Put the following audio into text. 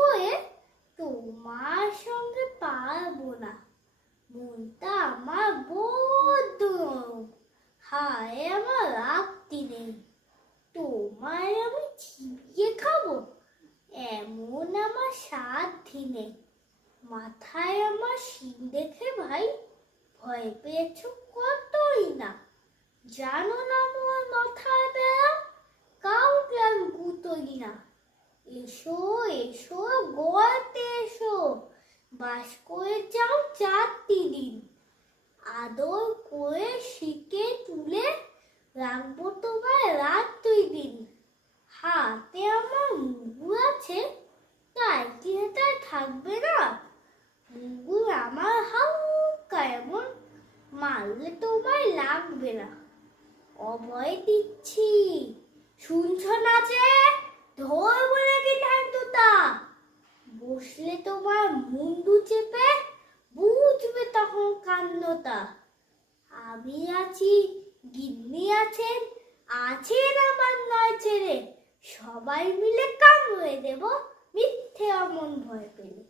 করে তোমার সঙ্গে পারবো না। মনটা আমার বড্ড নরম, হায় আমার রাখতে নেই। তোমায় আমি চিবিয়ে খাবো এমন আমার সাধ্যি নেই। মাথায় আমার শিং দেখে ভাই ভয় পেয়েছ কতই না। জানো না আমার মাথায় বেড়া, কাউকে আমি গুতোই না। এসো এসো গল্পে এসো, বাস করে যাও 4টি দিন। আদর করে শিখে তুলে রাখবো তোমায় রাত 2 দিন। হাতে আমার মুগুর আছে, তাই কি এটা থাকবে না? মুগুর আমার হালকা এমন, মারলে তোমায় লাগবে না। অভয় দিচ্ছি, শুনছো না যে? ধরবো নাকি ঠ্যাংটুটা? বসলে তোমার মুন্ডু চেপে বুঝবে তখন কান্ডটা। আমি আছি, গিন্নি আছেন, আছেন আমার নয় ছেড়ে। সবাই মিলে কামড়ে দেব মিথ্যে অমন ভয় পেলে।